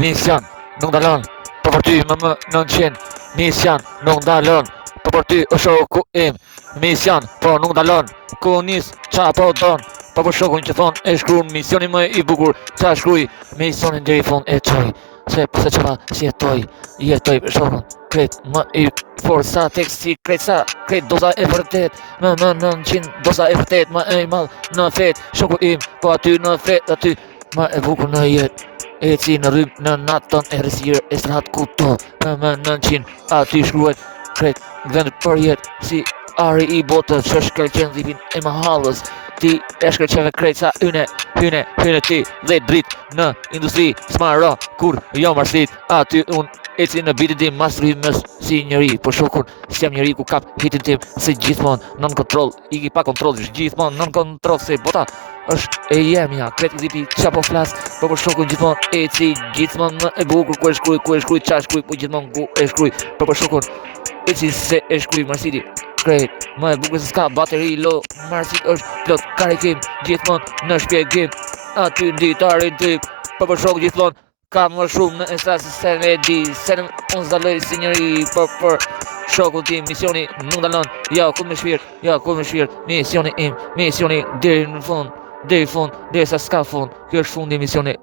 Mision, nuk dalon, për ty më 900. Mision, nuk dalon, për ty o shoku im. Mision, po nuk dalon, ku nis, qa po don. Për shokun që thon e shkruan misioni më i bukur, qa shkruaj, misionin deri fund e çoj. Se çfarë si jetoj për shokun, kret më i forsa teksti kretsa, kret doza e vërtet, më 900 doza e vërtet, më e madh në fet, shoku im, po aty në fet, aty më e bukur në jetë. Eci në rrym në natën e rësirë e strat kuto, më 900, aty shkruhet, kret vend për jetë, si ari i botës, që shkëlqen dhipin e mahallës. Ti e shkëlqeve kreca hyne ti dhe drit në industri smaro kur jo marsit aty un eci në bitin tim mas rrymës si njëri për shokun si jam njëri ku kap hitin tim si gjithmon nën kontrol iki pa kontrol gjithmon nën kontrol se bota është e jemja kret dhipi qa po flas për shokun gjithmon eci gjithmon në e bukur ku e shkruj qa shkruj po gjithmon ku e shkruj për shokun eci se e shkruj marsiti krejt, më e bukur se s'ka bateri lo, marsit është plot karikim, gjithmon në shpjegim, aty në ditarin tim, për shok gjithmon, ka më shumë në esas se ne di, se në unë zdaloj si njëri për shokun tim, misioni nuk dalon, ja ku me shpirt, misioni im, misioni deri në fund, deri sa s'ka fund, kjo është fundi misioni.